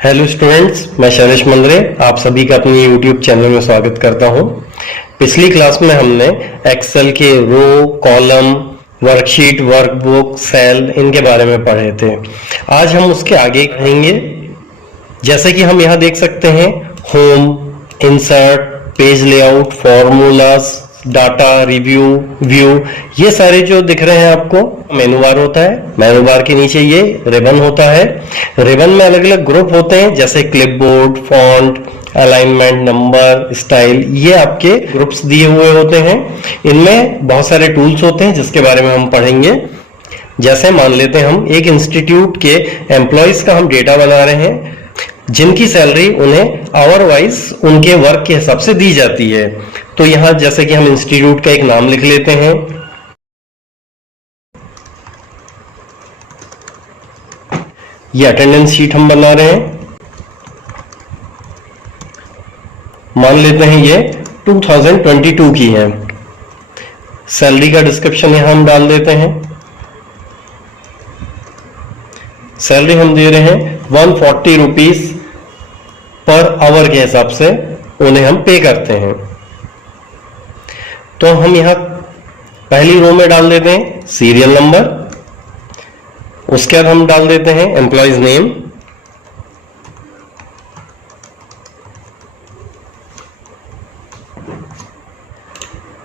Hello students, मैं शैलेश मंदरे आप सभी का अपने यूट्यूब चैनल में स्वागत करता हूं। पिछली क्लास में हमने एक्सेल के रो, कॉलम, वर्कशीट, वर्कबुक, सेल इनके बारे में पढ़े थे। आज हम उसके आगे पढ़ेंगे। जैसे कि हम यहाँ देख सकते हैं, home, insert, page layout, formulas, data, review, view, ये सारे जो दिख रहे हैं आपको, मेनू बार होता है। मेनू बार के नीचे ये रिबन होता है। रिबन में अलग अलग ग्रुप होते हैं, जैसे clipboard, font, alignment, number, style, ये आपके ग्रुप्स दिए हुए होते हैं। इनमें बहुत सारे टूल्स होते हैं जिसके बारे में हम पढ़ेंगे। जैसे मान लेते हैं हम एक इंस्टीट्यूट के एम्प्लॉयज का हम डेटा बना रहे हैं, जिनकी सैलरी उन्हें आवर वाइज उनके वर्क के हिसाब से दी जाती है। तो यहां जैसे कि हम इंस्टीट्यूट का एक नाम लिख लेते हैं। ये अटेंडेंस शीट हम बना रहे हैं। मान लेते हैं ये 2022 की है। सैलरी का डिस्क्रिप्शन यहां हम डाल देते हैं। सैलरी हम दे रहे हैं 140 रुपीज पर आवर के हिसाब से उन्हें हम पे करते हैं। तो हम यहां पहली रो में डाल देते हैं सीरियल नंबर। उसके बाद हम डाल देते हैं एम्प्लॉयज नेम।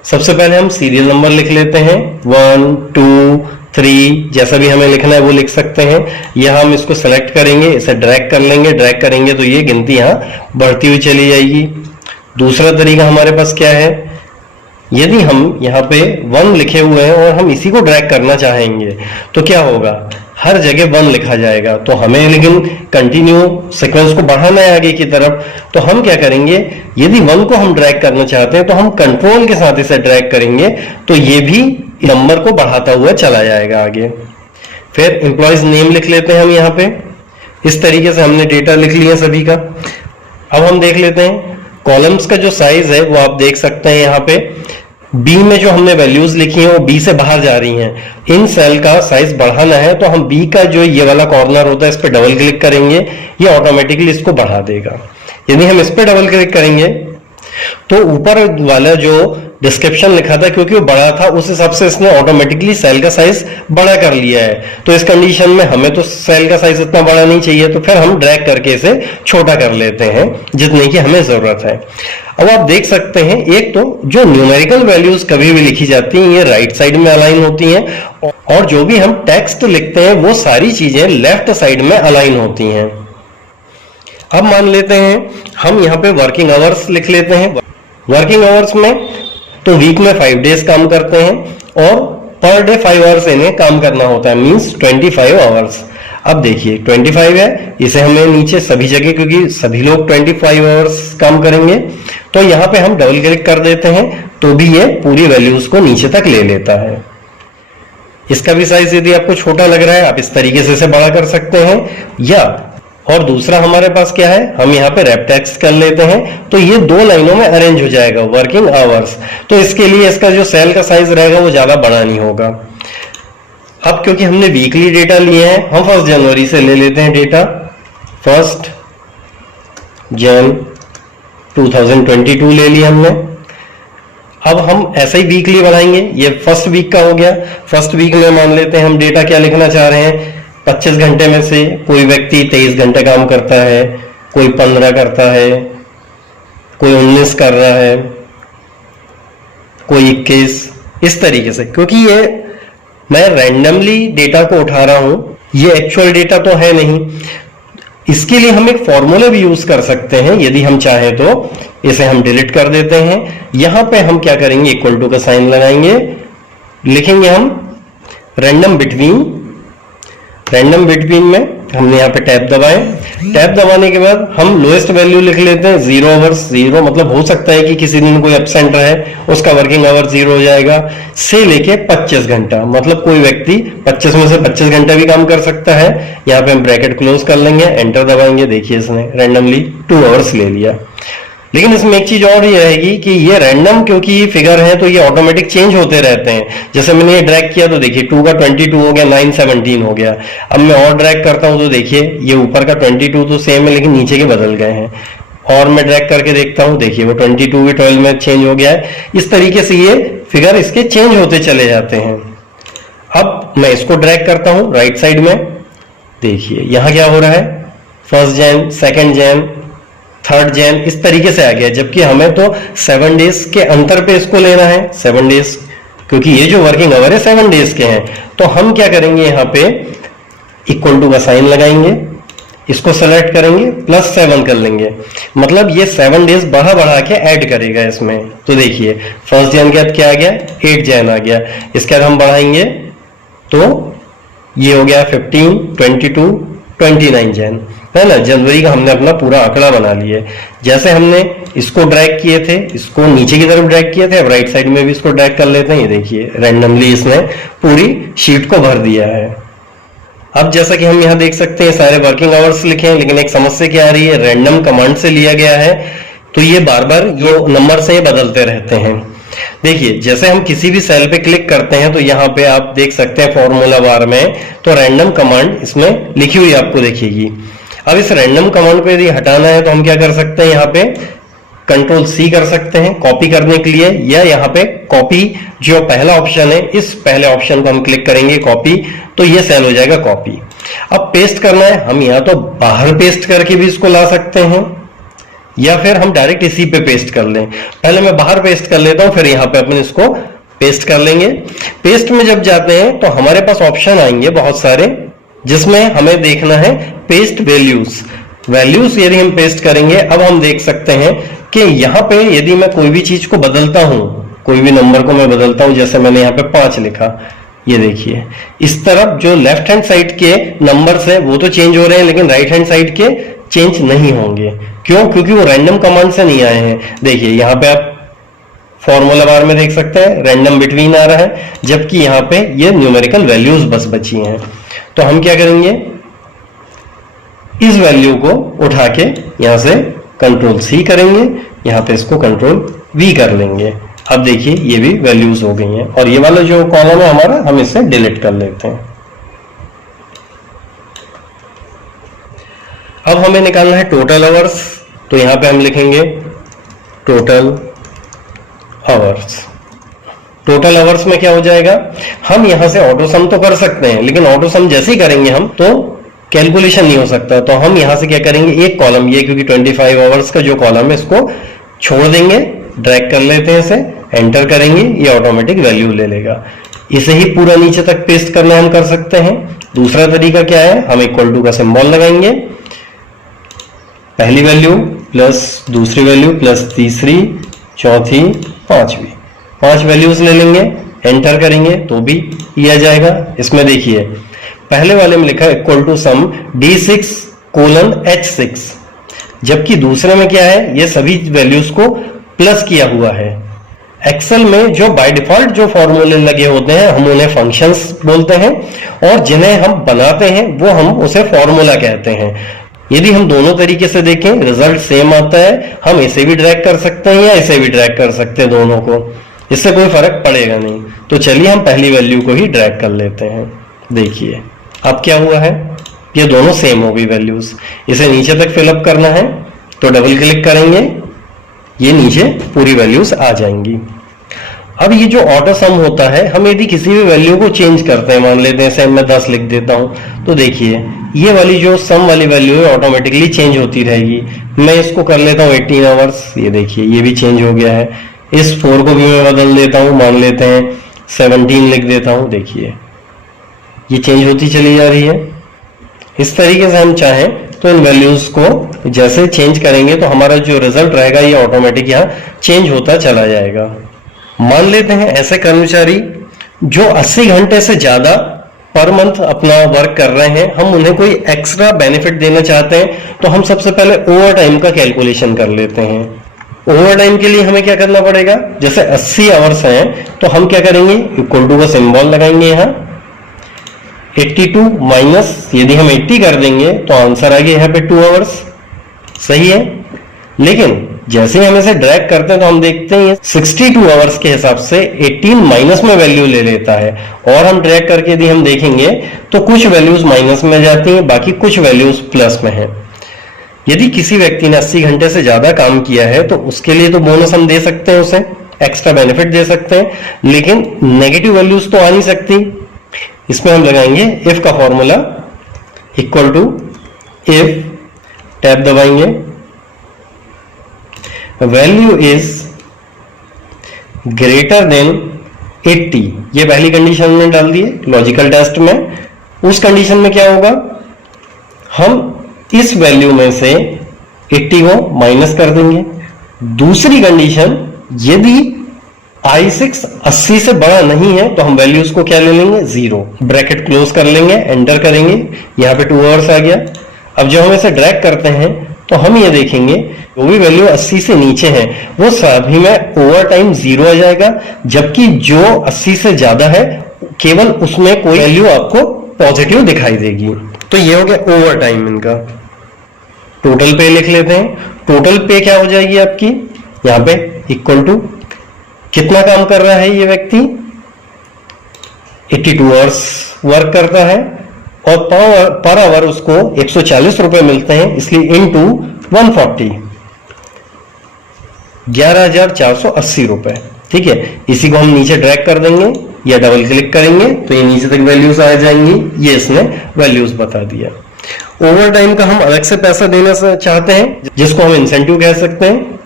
सबसे पहले हम सीरियल नंबर लिख लेते हैं 1, 2, 3, जैसा भी हमें लिखना है वो लिख सकते हैं। यहां हम इसको सेलेक्ट करेंगे, इसे ड्रैग कर लेंगे। ड्रैग करेंगे तो ये गिनती यहां बढ़ती हुई चली जाएगी। दूसरा तरीका हमारे पास क्या है, यदि हम यहाँ पे 1 लिखे हुए हैं और हम इसी को ड्रैग करना चाहेंगे तो क्या होगा, हर जगह 1 लिखा जाएगा। तो हमें लेकिन कंटिन्यू सीक्वेंस को बढ़ाना है आगे की तरफ। तो हम क्या करेंगे, यदि 1 को हम ड्रैग करना चाहते हैं तो हम कंट्रोल के साथ इसे ड्रैग करेंगे तो ये भी नंबर को बढ़ाता हुआ चला जाएगा आगे। फिर एम्प्लॉयज नेम लिख लेते हैं हम यहाँ पे। इस तरीके से हमने डेटा लिख लिया सभी का। अब हम देख लेते हैं कॉलम्स का जो साइज है वो आप देख सकते हैं यहाँ पे। बी में जो हमने वैल्यूज लिखी हैं वो बी से बाहर जा रही हैं। इन सेल का साइज बढ़ाना है तो हम बी का जो ये वाला कॉर्नर होता है इस पर डबल क्लिक करेंगे, ये ऑटोमेटिकली इसको बढ़ा देगा। यदि हम इस पर डबल क्लिक करेंगे तो ऊपर वाला जो डिस्क्रिप्शन लिखा था, क्योंकि वो बड़ा था, उस हिसाब से इसने ऑटोमेटिकली सेल का साइज बड़ा कर लिया है। तो इस कंडीशन में हमें तो सेल का साइज इतना बड़ा नहीं चाहिए, तो फिर हम ड्रैग करके इसे छोटा कर लेते हैं जितने की हमें जरूरत है। अब आप देख सकते हैं, एक तो जो न्यूमेरिकल वैल्यूज कभी भी लिखी जाती हैं ये राइट साइड में अलाइन होती हैं, और जो भी हम टेक्स्ट लिखते हैं वो सारी चीजें लेफ्ट साइड में अलाइन होती हैं। अब मान लेते हैं हम यहाँ पे वर्किंग आवर्स लिख लेते हैं। वर्किंग आवर्स में तो वीक में 5 डेज काम करते हैं और पर डे 5 आवर्स इन्हें काम करना होता है, मींस 25 आवर्स। अब देखिए 25 है, इसे हमें नीचे सभी जगह, क्योंकि सभी लोग 25 आवर्स काम करेंगे, तो यहां पे हम डबल क्लिक कर देते हैं तो भी ये पूरी वैल्यूज को नीचे तक ले लेता है। इसका भी साइज यदि आपको छोटा लग रहा है आप इस तरीके से इसे बड़ा कर सकते हैं। या और दूसरा हमारे पास क्या है, हम यहाँ पे रैप टेक्स्ट कर लेते हैं तो ये 2 लाइनों में अरेंज हो जाएगा वर्किंग आवर्स। तो इसके लिए इसका जो सेल का साइज रहेगा वो ज्यादा बड़ा नहीं होगा। अब क्योंकि हमने वीकली डेटा लिए हैं, हम 1 जनवरी से ले लेते हैं डेटा। 1 जन 2022 ले लिया हमने। अब हम ऐसे ही वीकली बढ़ाएंगे, ये फर्स्ट वीक का हो गया। फर्स्ट वीक में मान लेते हैं हम डेटा क्या लिखना चाह रहे हैं, 25 घंटे में से कोई व्यक्ति 23 घंटे काम करता है, कोई 15 करता है, कोई 19 कर रहा है, कोई 21, इस तरीके से। क्योंकि ये मैं रैंडमली डेटा को उठा रहा हूं, ये एक्चुअल डेटा तो है नहीं। इसके लिए हम एक फॉर्मूला भी यूज कर सकते हैं यदि हम चाहें तो। इसे हम डिलीट कर देते हैं। यहां पे हम क्या करेंगे, इक्वल टू का साइन लगाएंगे, लिखेंगे हम रैंडम बिटवीन। रैंडम बिटवीन में हमने यहाँ पे टैब दबाए। टैब दबाने के बाद हम लोएस्ट वैल्यू लिख लेते हैं 0 आवर्स। 0 मतलब हो सकता है कि किसी दिन कोई एब्सेंट रहे, उसका वर्किंग आवर 0 हो जाएगा। से लेके 25 घंटा, मतलब कोई व्यक्ति 25 में से 25 घंटा भी काम कर सकता है। यहाँ पे हम ब्रैकेट क्लोज कर लेंगे, एंटर दबाएंगे। देखिए इसने रैंडमली 2 आवर्स ले लिया। लेकिन इसमें एक चीज और ये रहेगी कि ये रैंडम क्योंकि फिगर है तो ये ऑटोमेटिक चेंज होते रहते हैं। जैसे मैंने ये ड्रैग किया तो देखिए 2 का 22 हो गया, 9 17 हो गया। अब मैं और ड्रैग करता हूं तो देखिए ये ऊपर का 22 तो सेम है लेकिन नीचे के बदल गए हैं। और मैं ड्रैग करके देखता हूं, देखिए वो 22 भी 12 में चेंज हो गया है। इस तरीके से ये फिगर इसके चेंज होते चले जाते हैं। अब मैं इसको ड्रैग करता हूं राइट साइड में, देखिए यहां क्या हो रहा है, 1 जन, 2 जन, 3 जन इस तरीके से आ गया, जबकि हमें तो 7 डेज के अंतर पे इसको लेना है, 7 डेज, क्योंकि ये जो वर्किंग आवर है 7 डेज के हैं। तो हम क्या करेंगे, यहां पे इक्वल टू का साइन लगाएंगे, इसको सेलेक्ट करेंगे, +7 कर लेंगे, मतलब ये 7 डेज बढ़ा बढ़ा के ऐड करेगा इसमें। तो देखिए 1 जन के बाद क्या आ गया, 8 जन आ गया। इसके बाद हम बढ़ाएंगे तो ये हो गया 15, 22, 29 जन, है ना। जनवरी का हमने अपना पूरा आंकड़ा बना लिया। जैसे हमने इसको ड्रैग किए थे, इसको नीचे की तरफ ड्रैग किए थे, अब राइट साइड में भी इसको ड्रैग कर लेते हैं। ये देखिए रैंडमली इसने पूरी शीट को भर दिया है। अब जैसा कि हम यहाँ देख सकते हैं सारे वर्किंग आवर्स लिखे हैं, लेकिन एक समस्या क्या आ रही है, रैंडम कमांड से लिया गया है तो ये बार बार ये नंबर से बदलते रहते हैं। देखिए जैसे हम किसी भी सेल पे क्लिक करते हैं तो यहाँ पे आप देख सकते हैं फॉर्मूला बार में तो रैंडम कमांड इसमें लिखी हुई आपको दिखेगी। अब इस रैंडम कमांड को यदि हटाना है तो हम क्या कर सकते हैं, यहाँ पे Ctrl+C कर सकते हैं कॉपी करने के लिए, या यहाँ पे कॉपी जो पहला ऑप्शन है इस पहले ऑप्शन को हम क्लिक करेंगे कॉपी, तो ये सेल हो जाएगा कॉपी। अब पेस्ट करना है, हम यहाँ तो बाहर पेस्ट करके भी इसको ला सकते हैं या फिर हम डायरेक्ट इसी पे पेस्ट कर लें। पहले मैं बाहर पेस्ट कर लेता हूं, फिर यहाँ पे अपन इसको पेस्ट कर लेंगे। पेस्ट में जब जाते हैं तो हमारे पास ऑप्शन आएंगे बहुत सारे, जिसमें हमें देखना है पेस्ट वैल्यूज। वैल्यूज यदि हम पेस्ट करेंगे, अब हम देख सकते हैं कि यहाँ पे यदि मैं कोई भी चीज को बदलता हूं, कोई भी नंबर को मैं बदलता हूं, जैसे मैंने यहाँ पे 5 लिखा, ये देखिए इस तरफ जो लेफ्ट हैंड साइड के नंबर्स है वो तो चेंज हो रहे हैं, लेकिन राइट हैंड साइड के चेंज नहीं होंगे। क्यों? क्योंकि वो रैंडम कमांड से नहीं आए हैं। देखिए यहाँ पे आप फॉर्मूला बार में देख सकते हैं रैंडम बिटवीन आ रहा है, जबकि यहाँ पे ये न्यूमेरिकल वैल्यूज बस बची हैं। तो हम क्या करेंगे, इस वैल्यू को उठा के यहां से Ctrl+C करेंगे, यहां पे इसको Ctrl+V कर लेंगे। अब देखिए ये भी वैल्यूज हो गई हैं, और ये वाला जो कॉलम है हमारा हम इसे डिलीट कर लेते हैं। अब हमें निकालना है टोटल आवर्स, तो यहां पे हम लिखेंगे टोटल आवर्स। टोटल आवर्स में क्या हो जाएगा, हम यहां से ऑटो सम तो कर सकते हैं, लेकिन ऑटो सम जैसे ही करेंगे हम तो कैलकुलेशन नहीं हो सकता। तो हम यहां से क्या करेंगे, एक कॉलम ये क्योंकि 25 आवर्स का जो कॉलम है इसको छोड़ देंगे, ड्रैग कर लेते हैं इसे, एंटर करेंगे, ये ऑटोमेटिक वैल्यू ले लेगा। इसे ही पूरा नीचे तक पेस्ट करना हम कर सकते हैं। दूसरा तरीका क्या है, हम इक्वल टू का सिंबल लगाएंगे, पहली वैल्यू प्लस दूसरी वैल्यू प्लस तीसरी, चौथी, पांचवी, 5 वैल्यूज ले लेंगे, एंटर करेंगे तो भी ये आ जाएगा। इसमें देखिए पहले वाले में लिखा है इक्वल टू सम D6:H6, जबकि दूसरे में क्या है, ये सभी वैल्यूज को प्लस किया हुआ है। एक्सेल में जो बाय डिफॉल्ट जो फॉर्मूले लगे होते हैं हम उन्हें फंक्शंस बोलते हैं, और जिन्हें हम बनाते हैं वो हम उसे फॉर्मूला कहते हैं। यदि हम दोनों तरीके से देखें रिजल्ट सेम आता है, हम इसे भी ड्रैग कर सकते हैं या इसे भी ड्रैग कर सकते हैं, दोनों को, इससे कोई फर्क पड़ेगा नहीं। तो चलिए हम पहली वैल्यू को ही ड्रैग कर लेते हैं। देखिए अब क्या हुआ है, ये दोनों सेम हो गई वैल्यूज। इसे नीचे तक फिलअप करना है तो डबल क्लिक करेंगे, ये नीचे पूरी वैल्यूज आ जाएंगी। अब ये जो ऑटो सम होता है, हम यदि किसी भी वैल्यू को चेंज करते हैं, मान लेते हैं जैसे मैं 10 लिख देता हूं, तो देखिए ये वाली जो सम वाली वैल्यू है ऑटोमेटिकली चेंज होती रहेगी। मैं इसको कर लेता हूं 18 आवर्स, ये देखिए ये भी चेंज हो गया है। इस 4 को भी मैं बदल देता हूं, मान लेते हैं 17 लिख देता हूं, देखिए ये चेंज होती चली जा रही है। इस तरीके से हम चाहें तो इन वैल्यूज को जैसे चेंज करेंगे तो हमारा जो रिजल्ट रहेगा ये ऑटोमेटिक यहाँ चेंज होता चला जाएगा। मान लेते हैं ऐसे कर्मचारी जो 80 घंटे से ज्यादा पर मंथ अपना वर्क कर रहे हैं, हम उन्हें कोई एक्स्ट्रा बेनिफिट देना चाहते हैं, तो हम सबसे पहले ओवर टाइम का कैलकुलेशन कर लेते हैं। ओवर टाइम के लिए हमें क्या करना पड़ेगा, जैसे 80 आवर्स हैं तो हम क्या करेंगे, इक्वल टू का सिंबल लगाएंगे यहाँ, 82 माइनस, यदि हम 80 कर देंगे तो आंसर आ गया यहाँ पे 2 आवर्स, सही है। लेकिन जैसे ही हम इसे ड्रैग करते हैं तो हम देखते हैं 62 आवर्स के हिसाब से 18 माइनस में वैल्यू ले लेता है, और हम ड्रैग करके यदि हम देखेंगे तो कुछ वैल्यूज माइनस में जाती हैं, बाकी कुछ वैल्यूज प्लस में हैं। यदि किसी व्यक्ति ने 80 घंटे से ज्यादा काम किया है तो उसके लिए तो बोनस हम दे सकते हैं, उसे एक्स्ट्रा बेनिफिट दे सकते हैं, लेकिन नेगेटिव वैल्यूज तो आ नहीं सकती। इसमें हम लगाएंगे इफ का formula, equal to if, tab दबाएंगे, वैल्यू इज ग्रेटर देन 80, ये पहली कंडीशन हमने डाल दी है लॉजिकल टेस्ट में। उस कंडीशन में क्या होगा, हम इस वैल्यू में से 80 को माइनस कर देंगे। दूसरी कंडीशन, यदि I6 80 से बड़ा नहीं है तो हम वैल्यूज को क्या ले लेंगे, 0, ब्रैकेट क्लोज कर लेंगे, एंटर करेंगे, यहां पे 2 आवर्स आ गया। अब जब हम इसे ड्रैग करते हैं तो हम ये देखेंगे जो भी वैल्यू 80 से नीचे है वो सभी में ओवर टाइम 0 आ जाएगा, जबकि जो 80 से ज्यादा है केवल उसमें कोई वैल्यू आपको पॉजिटिव दिखाई देगी। तो ये हो गया ओवर टाइम इनका। टोटल पे लिख लेते हैं। टोटल पे क्या हो जाएगी आपकी, यहां पे इक्वल टू कितना काम कर रहा है ये व्यक्ति, 82 आवर्स वर्क करता है और पर आवर उसको 140 रुपए मिलते हैं, इसलिए इनटू 140, 11,480 रुपए। ठीक है, इसी को हम नीचे ड्रैग कर देंगे या डबल क्लिक करेंगे तो ये नीचे तक वैल्यूज आ जाएंगी। ये इसने वैल्यूज बता दिया। ओवर टाइम का हम अलग से पैसा देना चाहते हैं, जिसको हम इंसेंटिव कह सकते हैं।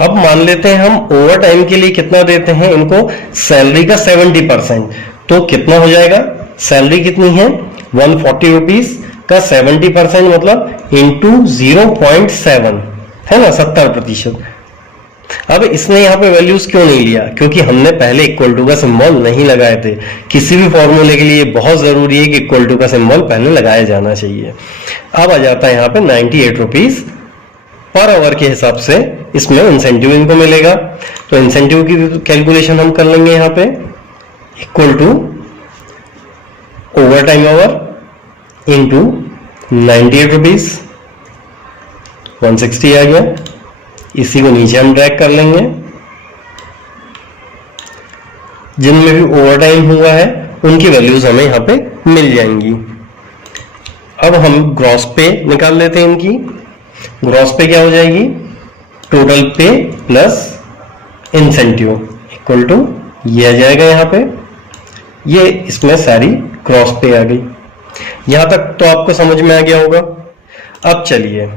अब मान लेते हैं हम ओवर टाइम के लिए कितना देते हैं इनको, सैलरी का 70%। तो कितना हो जाएगा, सैलरी कितनी है 140 रुपीज का 70% मतलब इंटू 0.7 है ना, 70%। अब इसने यहां पे वैल्यूज क्यों नहीं लिया, क्योंकि हमने पहले इक्वल टू का सिंबल नहीं लगाए थे। किसी भी फॉर्मूले के लिए बहुत जरूरी है कि इक्वल टू का सिंबल पहले लगाया जाना चाहिए। अब आ जाता है यहां पे 98 रुपीज पर आवर के हिसाब से इसमें इंसेंटिव इनको मिलेगा। तो इंसेंटिव की कैलकुलेशन हम कर लेंगे यहां पे, equal to overtime hour into 98 rupees, 160 आ गया। इसी को नीचे हम ड्रैग कर लेंगे। जिनमें भी ओवर टाइम हुआ है उनकी वैल्यूज हमें यहां पे मिल जाएंगी। अब हम ग्रॉस पे निकाल लेते हैं इनकी। ग्रॉस पे क्या हो जाएगी, टोटल पे प्लस इंसेंटिव इक्वल टू ये आ जाएगा यहां पे। ये इसमें सारी ग्रॉस पे आ गई। यहां तक तो आपको समझ में आ गया होगा। अब चलिए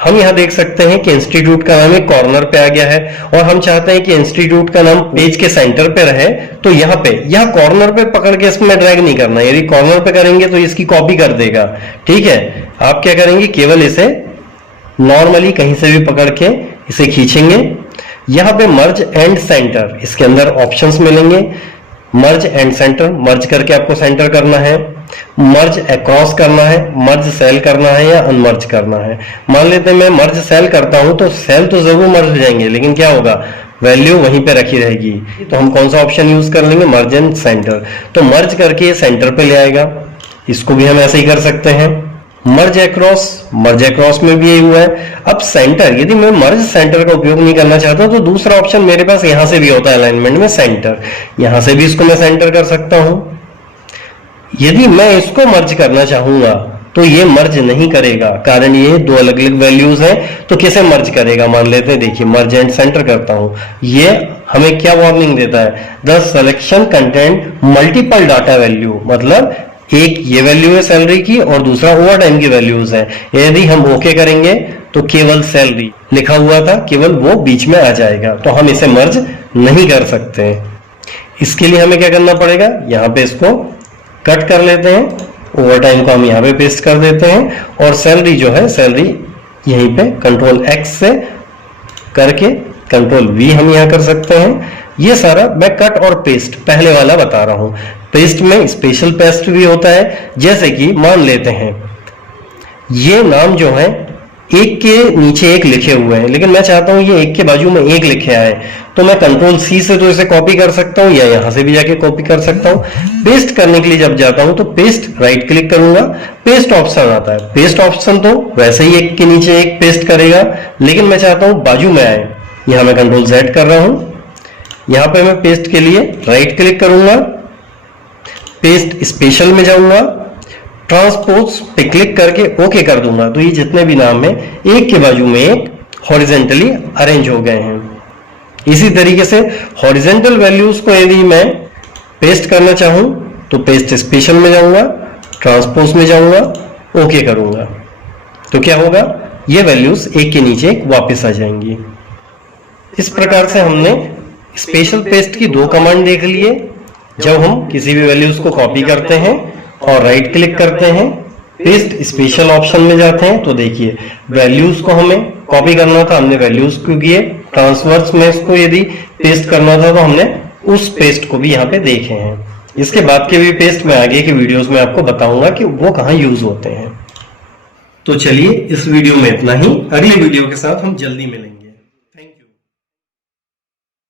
हम यहां देख सकते हैं कि इंस्टीट्यूट का नाम एक कॉर्नर पे आ गया है और हम चाहते हैं कि इंस्टीट्यूट का नाम पेज के सेंटर पे रहे। तो यहां पे यह कॉर्नर पे पकड़ के इसमें ड्रैग नहीं करना। यदि कॉर्नर पे करेंगे तो इसकी कॉपी कर देगा। ठीक है, आप क्या करेंगे, केवल इसे नॉर्मली कहीं से भी पकड़ के इसे खींचेंगे। यहां पे मर्ज एंड सेंटर, इसके अंदर ऑप्शंस मिलेंगे। मर्ज एंड सेंटर, मर्ज करके आपको सेंटर करना है, मर्ज अक्रॉस करना है, मर्ज सेल करना है या अनमर्ज करना है। मान लेते हैं मैं मर्ज सेल करता हूं तो सेल तो जरूर मर्ज हो जाएंगे, लेकिन क्या होगा, वैल्यू वहीं पे रखी रहेगी। तो हम कौन सा ऑप्शन यूज कर लेंगे, मर्ज एंड सेंटर। तो मर्ज करके ये सेंटर पे ले आएगा। इसको भी हम ऐसे ही कर सकते हैं। मर्ज अक्रॉस में भी यही हुआ है। अब सेंटर, यदि मैं मर्ज सेंटर का उपयोग नहीं करना चाहता तो दूसरा ऑप्शन मेरे पास यहां से भी होता है अलाइनमेंट में, सेंटर। यहां से भी इसको मैं सेंटर कर सकता हूं। यदि मैं इसको मर्ज करना चाहूंगा तो ये मर्ज नहीं करेगा, कारण ये दो अलग अलग वैल्यूज हैं। तो कैसे मर्ज करेगा, मान लेते हैं, देखिए मर्ज एंड सेंटर करता हूं। ये हमें क्या वार्निंग देता है, the selection content multiple data value, मतलब एक ये वैल्यू है सैलरी की और दूसरा ओवर टाइम की वैल्यूज है। यदि हम ओके करेंगे तो केवल सैलरी लिखा हुआ था, केवल वो बीच में आ जाएगा। तो हम इसे मर्ज नहीं कर सकते। इसके लिए हमें क्या करना पड़ेगा, यहां पे इसको कट कर लेते हैं, ओवर टाइम को हम यहां पे पेस्ट कर देते हैं और सैलरी जो है, सैलरी यहीं पे कंट्रोल एक्स से करके कंट्रोल वी हम यहां कर सकते हैं। ये सारा मैं कट और पेस्ट पहले वाला बता रहा हूं। पेस्ट में स्पेशल पेस्ट भी होता है, जैसे कि मान लेते हैं ये नाम जो है एक के नीचे एक लिखे हुए हैं, लेकिन मैं चाहता हूं ये एक के बाजू में एक लिखे आए, तो मैं कंट्रोल सी से तो इसे कॉपी कर सकता हूं या यहां से भी जाके कॉपी कर सकता हूं। पेस्ट करने के लिए जब जाता हूं तो पेस्ट राइट क्लिक करूंगा, पेस्ट ऑप्शन आता है। पेस्ट ऑप्शन तो वैसे ही एक के नीचे एक पेस्ट करेगा, लेकिन मैं चाहता हूं बाजू में आए, यहां मैं कंट्रोल जेड कर रहा हूं। यहां पे मैं पेस्ट के लिए राइट क्लिक करूंगा, पेस्ट स्पेशल में जाऊंगा, ट्रांसपोज पे क्लिक करके ओके कर दूंगा, तो ये जितने भी नाम है एक के बाजू में एक हॉरिजेंटली अरेंज हो गए हैं। इसी तरीके से हॉरिजेंटल वैल्यूज को यदि मैं पेस्ट करना चाहूं तो पेस्ट स्पेशल में जाऊंगा, ट्रांसपोज में जाऊंगा, ओके करूंगा, तो क्या होगा, ये वैल्यूज एक के नीचे एक वापस आ जाएंगी। इस प्रकार से हमने स्पेशल पेस्ट की दो कमांड देख लिए। जब हम किसी भी वैल्यूज को कॉपी करते हैं और राइट क्लिक करते हैं, पेस्ट स्पेशल ऑप्शन में जाते हैं, तो देखिए वैल्यूज को हमें कॉपी करना था, हमने वैल्यूज को किए, ट्रांसवर्स में इसको यदि पेस्ट करना था तो हमने उस पेस्ट को भी यहाँ पे देखे हैं। इसके बाद के भी पेस्ट मैं आगे के वीडियोस में आपको बताऊंगा कि वो कहाँ यूज होते हैं। तो चलिए इस वीडियो में इतना ही, अगले वीडियो के साथ हम जल्दी मिलेंगे।